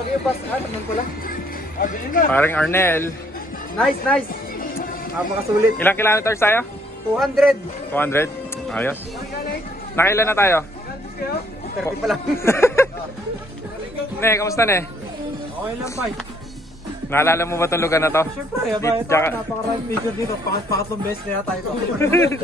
nakalagay yung bus. Tignan ko lang. Parang Arnel. Nice, nice. Makasulit. Ilang kilometers tayo? 200. 200? Ayos. Nakailan na tayo? 30 pa lang. Ne, kamusta ne? Okay lang, Pai. Naalala mo ba itong lugar na to? Siyempre, ito, napakaraming major dito. Pangatlong beses na yata ito.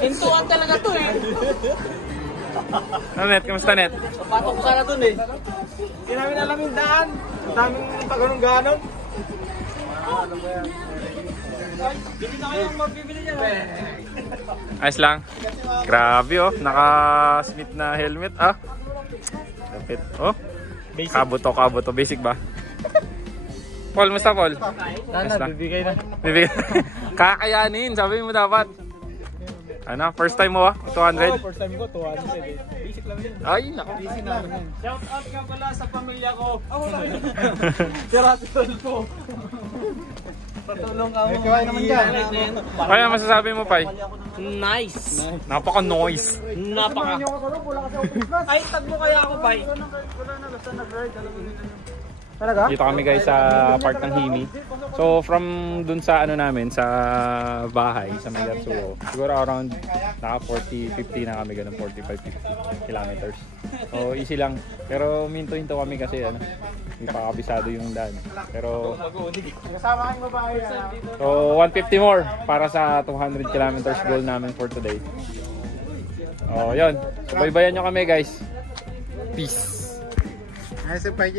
Hintuan talaga to eh. Ano net? Kamusta net? Patok ko sana dun eh. Hindi namin alam yung daan. Ang daming pagano'n-ganon. Ano ba yan? Hindi na kayong magbibili yan. Ayos lang. Grabe oh. Naka-Smith na helmet ah. Kapit. Oh. Kabuto. Basic ba? Paul, musta Paul? Sana, bibigay na. Bibigay. Kakayanin. Sabi mo dapat. Ano? First time mo ah? 200? First time ko, 200. Basic lang yun. Ay, naku. Basic namin yun. Shout out ka pala sa pamilya ko. Siratol ko. Patulong ka mo. Kaya naman dyan. Kaya masasabi mo, Pai? Nice. Napaka-noise. Napaka. Ay, tagbo kaya ako, Pai. Talaga? Dito kami guys sa park ng Himi. So from dun sa ano namin, sa bahay, sa Mayatsuo, siguro around naka 40-50 na kami, ganun 45-50 kilometers. So easy lang. Pero minto-hinto kami kasi ano, hindi pa kabisado yung daan. Pero so 150 more para sa 200 kilometers goal namin for today. Oh, yun. Subaybayan nyo kami guys. Peace. Nice and Pai.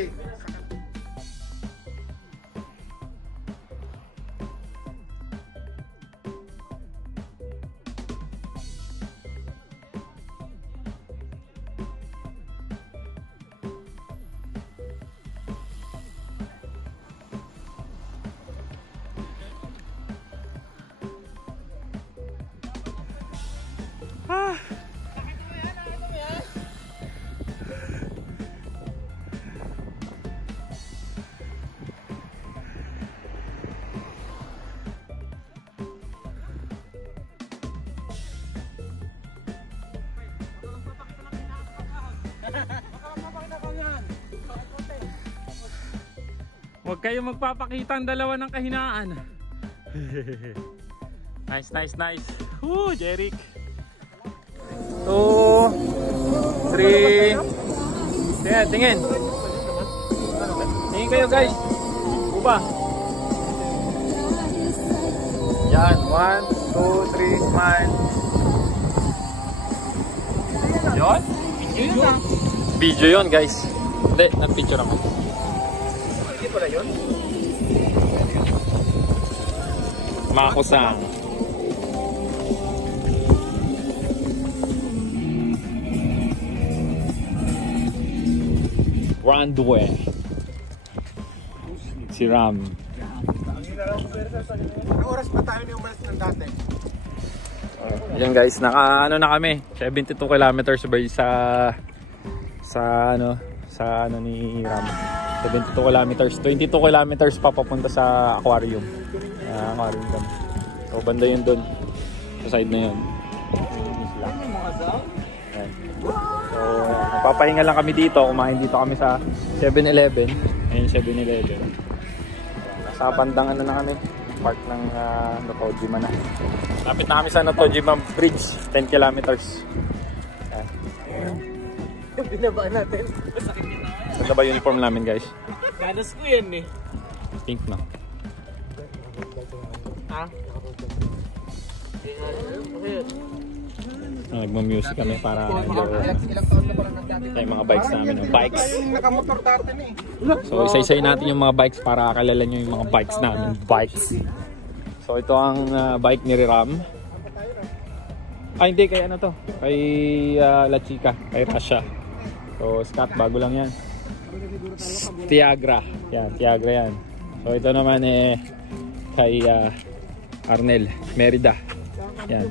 Huwag kayo magpapakita ang dalawa ng kahinaan. Nice. Woo, Jeric. 2, 3. Tingin. Tingin kayo guys. Uba. Yan, 1, 2, 3, smile. Yun? Video yun ah. Video yun guys. Hindi, nag-picture naman. Hindi pala yun? Makusang. Randwe. Si Ram. Anong oras pa tayo yung umalis ng dati? Yan guys, naka ano na kami, 72 kilometers by sa ano ni Ram. 72 kilometers, 22 kilometers pa papunta sa aquarium. Aquarium kami. So banda yun dun. Sa side na yun. Yan. So papahinga lang kami dito, kumain dito kami sa 7-Eleven. Ayun 7-Eleven. Sa bandang ano na kami, park ng Notojima na. Lapit na kami sa Notojima Bridge, 10 kilometers. Binabaan natin. Ganda ba uniform namin guys? Ganas ko yan eh. Pink na. Ha? Nagma-music kami para Ilang taon na pala ng dati. yung mga bikes namin, yung bikes. Yung nakamotor dati na eh. So isa-isay natin yung mga bikes para kalala nyo yung mga bikes namin, bikes. So ito ang bike ni Ram. Hindi, kay ano to? Kay La Chica, kay Rasha. So Scott, bago lang yan. Tiagra. Yan, Tiagra yan. So ito naman kay Arnel, Merida. Yan.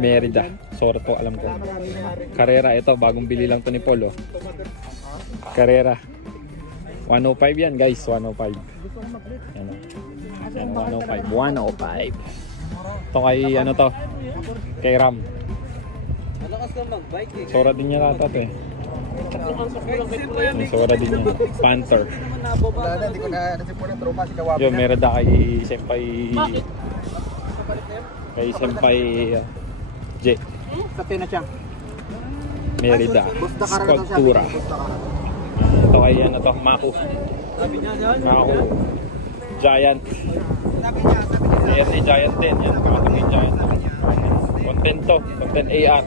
Merida. Sorto, alam ko. Carrera, ito, bagong bili lang to ni Paul. Oh. Carrera. 105 yan guys, 105. Yan, yan 105. 105. Ito kay ano to? Kay Ram. Malakas na mag-bike eh. Sora din niya lahat ito eh. May Sora din yan. Panther. Wala na, hindi ko na nasipon ng tropa si Kawabi. Yun, meron da kay Senpai... Kay Senpai... J. Sa na siya. Merida. Sculptura. Ito kay ano to, Mako. Mako. Giant. Ayan ni Giant din. Yan, kakatong yung Giant. Content to. Content AR.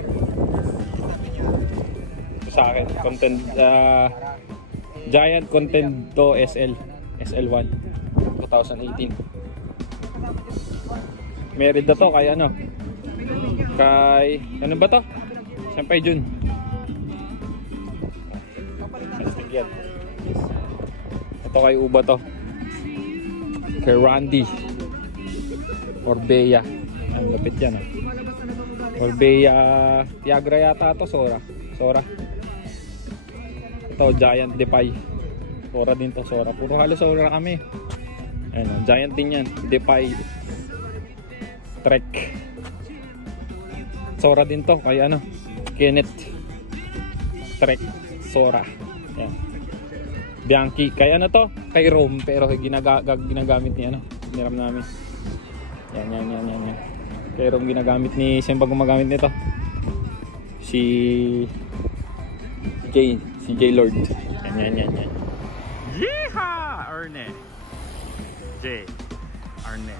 Ito sa akin. Content... Giant Content to SL. SL1. 2018. Merida to kay ano? Kay... Ano ba to? Senpai Jun. Yan. Ito kay Uba to. Kay Randy Orbeya. Ang lapit yan Orbeya Tiagra yata to. Sora. Ito Giant Defy. Sora din to. Sora. Puro halos Sora kami. Ayan, Giant din yan. Defy Trek. Sora din to. Kay ano Kenneth Trek Sora. Yan. Bianchi. Kay ano to? Kay Rome. Pero ginagamit ni ano. Hiniram namin. Yan. Kay Rome ginagamit ni... Siyang ba gumagamit nito? Si J Lord. Yan. Yeehaw! Arne. J. Arne.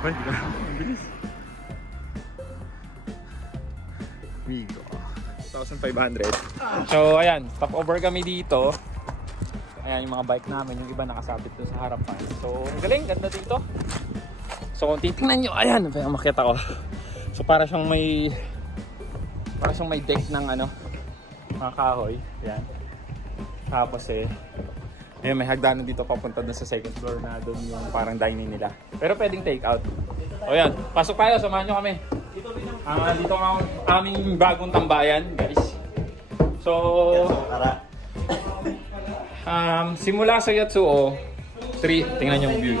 Uy, bilis. Migo. 1,500. So ayan, stop over kami dito. Ayan yung mga bike namin, yung iba nakasabit doon sa harapan. So ang galing, ganda dito. So kung titingnan nyo, ayan, makita ko. So para siyang may deck ng ano, mga kahoy. Ayan. Tapos ayun, may hagdanan dito papunta doon sa second floor na doon yung parang dining nila. Pero pwedeng take out. O yan, pasok tayo, samahan nyo kami. Dito ang aming bagong tambayan, guys. So, simula sa Yatsuo 3, tingnan yung view.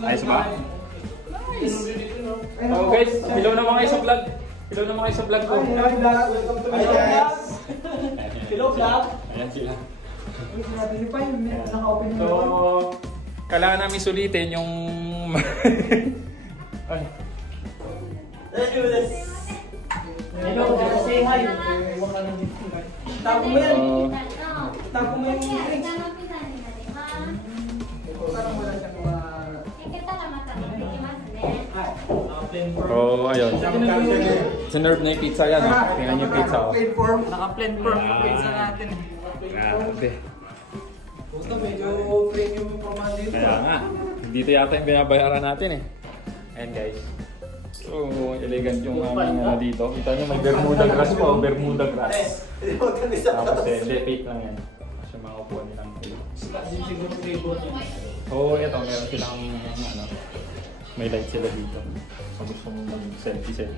Ayos ba? So guys, hello naman kayo sa vlog. Ko. Hi guys. Hello vlog. Ayan sila. So, kailangan namin sulitin yung... Ay. Hello, say hi. Tapo mo yan. Tapo mo yung drinks. So, ayun. Sinerve na yung pizza yan. Tingnan yung pizza. Naka-plain form yung pizza natin. Grabe. Gusto medyo premium yung format dito. Kaya nga. Dito yata yung binabayaran natin Ayan guys. So, elegant yung aming dito. Kita nyo may Bermuda grass po. Bermuda grass. Tapos fake lang yan. Kasi mga upuan nilang so, ito. Meron silang may light sila dito. So, gusto mong mag-selfie.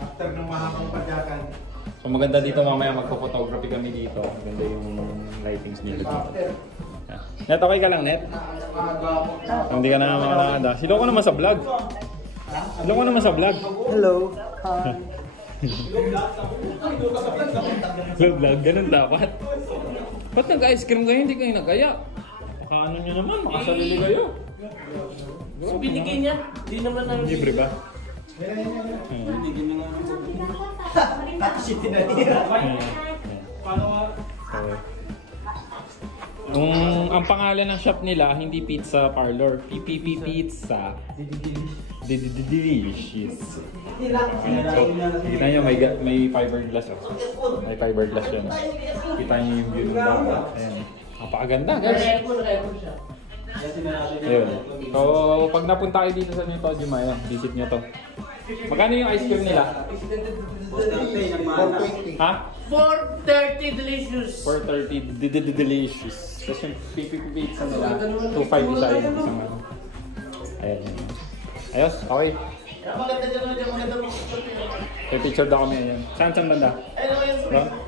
After ng mahabang padyakan. So, maganda dito mamaya magpo-photography kami dito. Maganda yung lightings nila dito. Net, okay ka lang, Net? Hindi ka na makakada. Silo ko naman sa vlog. Hello. Vlog, ganun dapat. Ba't nag-ice cream kayo? Hindi kayo nagaya. Makaano nyo naman, makasalili kayo. So, binigay niya. Hindi naman namin. Libre ba? Binigay niya nga. Kasi tinatira. Ang pangalan ng shop nila, hindi pizza parlor. PPP Pizza. Delicious. Kita nyo, may fiberglass. May fiberglass yan. Kita nyo yung view ng bawat. Ayan. Napakaganda, guys. Ayun. So, pag napunta kayo dito sa New Podium, ayan, visit nyo to. Magkano yung ice cream nila? 420. Ha? 430 delicious. 430 delicious. Tapos yung PPP pizza nila, 2.5 isa yung isang ano. Ayan. Ayos, okay. May picture daw kami ayan. Saan banda?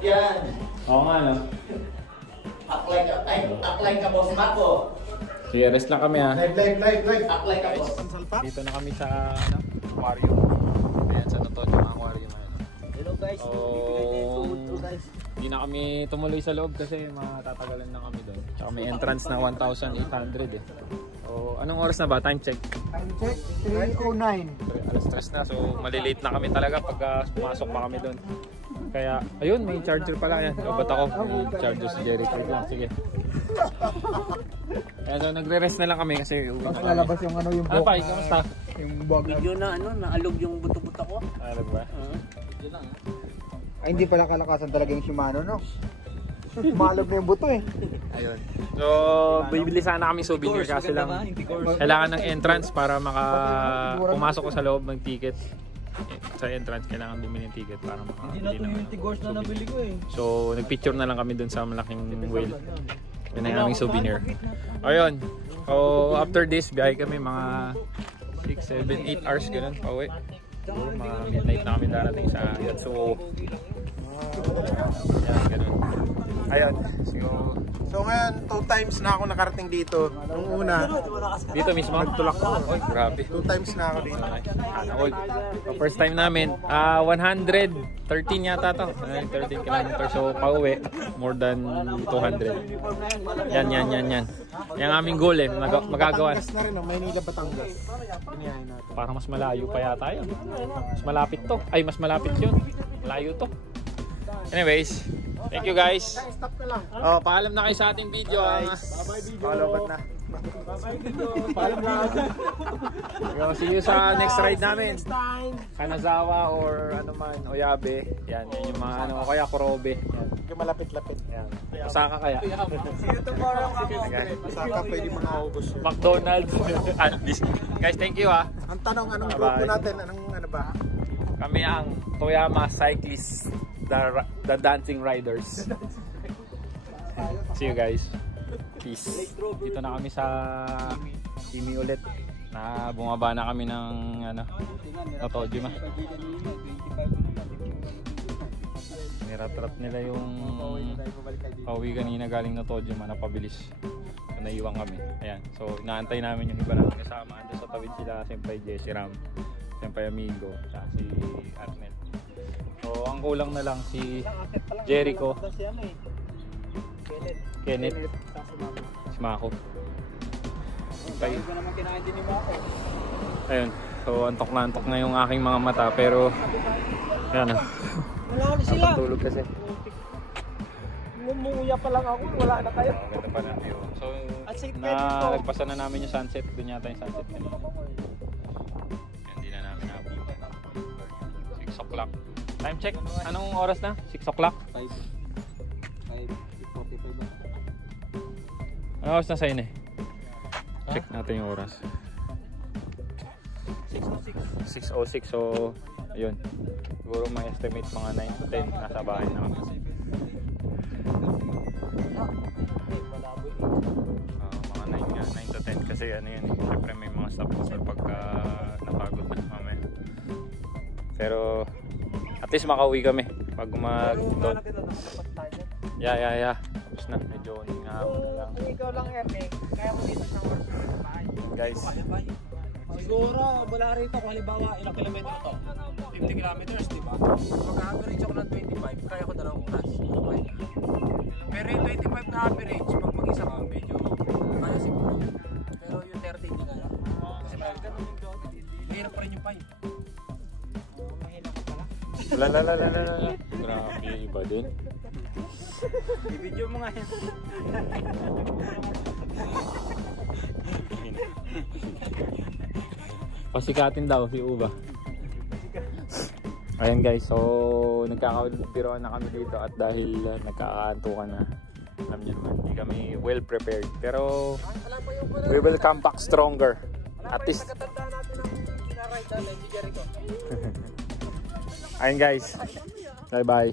Yan. Oo nga, no? Apply ka, boss Mako. Sige, rest lang kami ha. Live. Apply ka, boss. Dito na kami sa aquarium. Ayan, sa totoo yung aquarium. Hello guys. Hindi na kami tumuloy sa loob kasi matatagalan na kami doon. Tsaka may entrance na 1,800 eh. So, anong oras na ba? Time check? Time check, 3:09. Alas 3 na. So, malilate na kami talaga pagka pumasok pa kami doon. Kaya, ayun, may charger pala yan. O, ba't ako? May charger si Jerry. Wait lang, sige. Kaya so, nagre-rest na lang kami kasi uwi na kami. Lalabas yung ano yung Ano pa, kamusta? Yung bug. Video na ano, naalog yung buto-buto ko. Alag ba? Ay, hindi pala kalakasan talaga yung Shimano, no? Malog na yung buto eh. Ayun. So, bibili sana kami souvenir kasi lang kailangan ng entrance para pumasok ko sa loob ng ticket. Sa entrance kailangan bumili ng ticket para Hindi na ito yung Tigors na nabili ko eh. So, nagpicture na lang kami dun sa malaking whale. Yun ang aming souvenir. Ayun. So, after this, biyahe kami mga 6, 7, 8 hours ganun pauwi. Siguro mga midnight na kami darating sa Yatsuo. Yan, ganun. Ayun. So ngayon, 2 times na ako nakarating dito. Nung una, Dito mismo? Nagtulak ko. Oy, grabe. 2 times na ako dito. So, first time namin, 113 yata to. 13 kilometers. So, pauwi, more than 200. Yan. Yan ang aming goal eh. Magagawa. Batangas na rin, Maynila, Batangas. Biniyahin natin. Parang mas malayo pa yata yun. Mas malapit to. Ay, mas malapit yun. Malayo to. Anyways, thank you guys. Oh, paalam na kayo sa ating video. Palobat na. Paalam na. See you sa next ride namin. Kanazawa or ano man, Oyabe. Yan yung mga ano, kaya Kurobe. Yung malapit-lapit. Yan. Osaka kaya. See you tomorrow, Masaka pwede mga August. McDonald's. Guys, thank you ah. Ang tanong, anong grupo natin? Anong ano ba? Kami ang Toyama Cyclists, the Dancing Riders. See you guys. Peace. Dito na kami sa Kimi ulit. Na bumaba na kami ng ano, Notojima. Nirat-rat nila yung pauwi kanina galing Notojima na pabilis. So, naiwan kami. Ayan. So, inaantay namin yung iba namin kasama. Ando sa tawid sila, siyempre Jesse Ram, siyempre Amigo, at si Arnel. So, ang kulang na lang si Jericho, Kenneth, si Mako. Okay. Ayun. So, antok na yung aking mga mata, pero yan ah. Wala na sila. Napatulog kasi. Umuya pa lang ako, wala na kayo. Ganda pa na view. So, nagpasa na namin yung sunset. Doon yata yung sunset kanina. Hindi na namin nakabutan. 6 o'clock. Time check. Anong oras na? 6 o'clock? 5:45. Anong oras na sa'yo eh? Check natin yung oras. 6:06. So, ayun. Siguro may estimate mga 9 to 10 nasa bahay na kami. Mga 9 to 10 kasi ano yun eh. Siyempre may mga stopover pagka napagod na mamaya. Pero at least makauwi kami pag mag-down. Yeah. Tapos na. Medyo hingahapon na lang. Ikaw lang, Erne. Kaya mo dito sa bahay. Guys. Siguro, mula rito, kung halimbawa, ilang kilometro to? 50 kilometers, di ba? Mag-average ako ng 25, kaya ko 2 oras. Okay. Pero yung 25 na average, pag mag-isa ka, medyo kaya siguro. Pero yung 30, hindi kaya. Kasi mahirap pa rin yung pine. Mahina ka pala. Lalalala. Grabe, iba din. I-video mo nga yan. Pasikatin daw si Uba. Ayan guys, so nagkakabiroan na kami dito at dahil nagkakaantukan na, alam nyo naman, hindi kami well prepared. Pero we will come back stronger. At least. Ayan guys, bye bye.